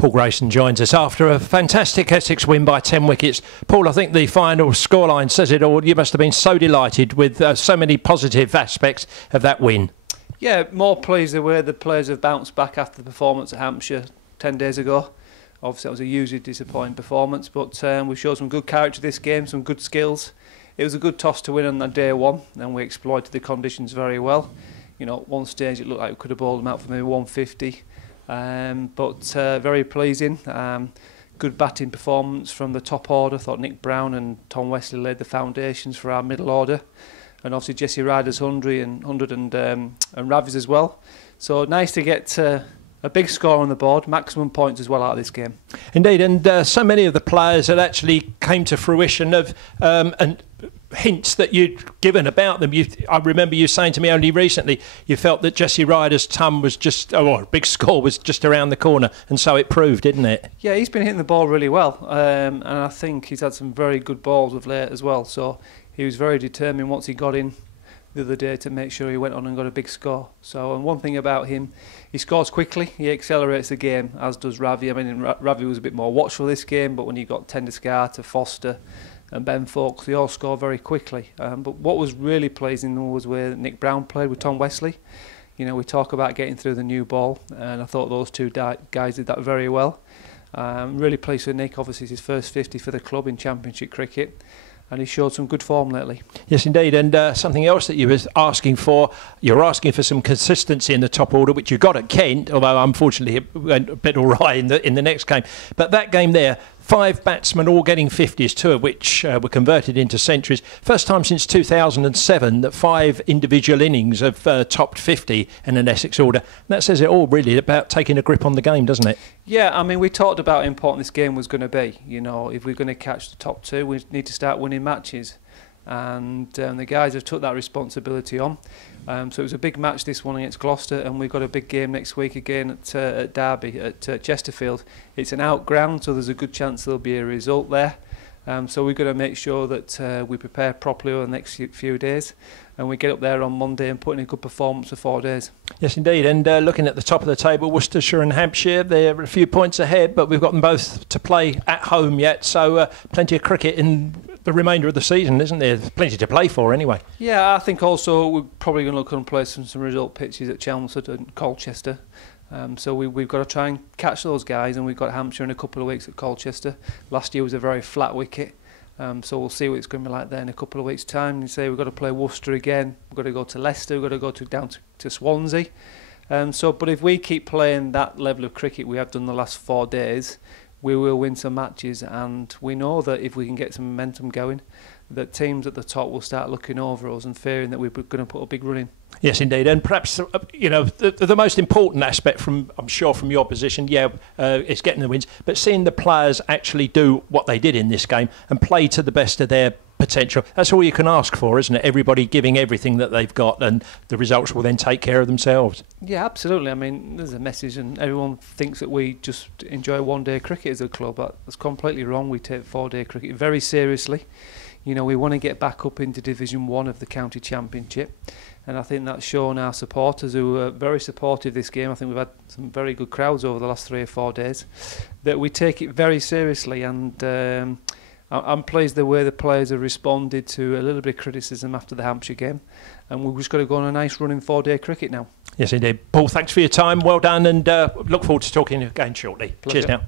Paul Grayson joins us after a fantastic Essex win by 10 wickets. Paul, I think the final scoreline says it all. You must have been so delighted with so many positive aspects of that win. Yeah, more pleased the way the players have bounced back after the performance at Hampshire 10 days ago. Obviously, that was a hugely disappointing performance, but we showed some good character this game, some good skills. It was a good toss to win on that day one, and we exploited the conditions very well. You know, at one stage it looked like we could have bowled them out for maybe 150, but very pleasing. Good batting performance from the top order. I thought Nick Brown and Tom Wesley laid the foundations for our middle order, and obviously Jesse Ryder's 100 and Ravi's as well. So nice to get a big score on the board, maximum points as well out of this game. Indeed, and so many of the players that actually came to fruition of and hints that you'd given about them. I remember you saying to me only recently you felt that Jesse Ryder's ton was just, a big score was just around the corner, and so it proved, didn't it? Yeah, he's been hitting the ball really well, and I think he's had some very good balls of late as well. So he was very determined once he got in the other day to make sure he went on and got a big score. So, and one thing about him, he scores quickly, he accelerates the game, as does Ravi. I mean, Ravi was a bit more watchful this game, but when you got Tenduscar to Foster and Ben Foakes, they all score very quickly. But what was really pleasing was where Nick Brown played with Tom Wesley. You know, we talk about getting through the new ball, and I thought those two guys did that very well. Really pleased with Nick. Obviously, it's his first 50 for the club in Championship cricket, and he showed some good form lately. Yes, indeed. And something else that you were asking for, you're asking for some consistency in the top order, which you got at Kent, although unfortunately it went a bit awry in the next game. But that game there, 5 batsmen all getting 50s, 2 of which were converted into centuries. First time since 2007 that 5 individual innings have topped 50 in an Essex order. And that says it all really about taking a grip on the game, doesn't it? Yeah, I mean, we talked about how important this game was going to be. You know, if we're going to catch the top 2, we need to start winning matches. And the guys have took that responsibility on. So it was a big match, this one against Gloucester, and we've got a big game next week again at Derby, at Chesterfield. It's an out ground, so there's a good chance there'll be a result there. So we've got to make sure that we prepare properly over the next few days, and we get up there on Monday and put in a good performance for 4 days. Yes, indeed. And looking at the top of the table, Worcestershire and Hampshire, they're a few points ahead, but we've got them both to play at home yet, so plenty of cricket in the remainder of the season, isn't there? There's plenty to play for anyway. Yeah, I think also we're probably going to look and play some result pitches at Chelmsford and Colchester. So we've got to try and catch those guys, and we've got Hampshire in a couple of weeks at Colchester. Last year was a very flat wicket, so we'll see what it's going to be like there in a couple of weeks' time. You say we've got to play Worcester again, we've got to go to Leicester, we've got to go down to Swansea. But if we keep playing that level of cricket we have done the last 4 days, we will win some matches, and we know that if we can get some momentum going, that teams at the top will start looking over us and fearing that we're going to put a big run in. Yes, indeed, and perhaps you know the most important aspect from, I'm sure, from your position, is getting the wins, but seeing the players actually do what they did in this game and play to the best of their potential. That's all you can ask for, isn't it? Everybody giving everything that they've got, and the results will then take care of themselves. Yeah, absolutely. I mean, there's a message, and everyone thinks that we just enjoy one-day cricket as a club. That's completely wrong. We take 4-day cricket very seriously. You know, we want to get back up into Division 1 of the County Championship, and I think that's shown our supporters, who are very supportive this game. I think we've had some very good crowds over the last 3 or 4 days, that we take it very seriously, and I'm pleased the way the players have responded to a little bit of criticism after the Hampshire game, and we've just got to go on a nice run in 4-day cricket now. Yes, indeed. Paul, thanks for your time. Well done, and look forward to talking again shortly. Pleasure. Cheers now.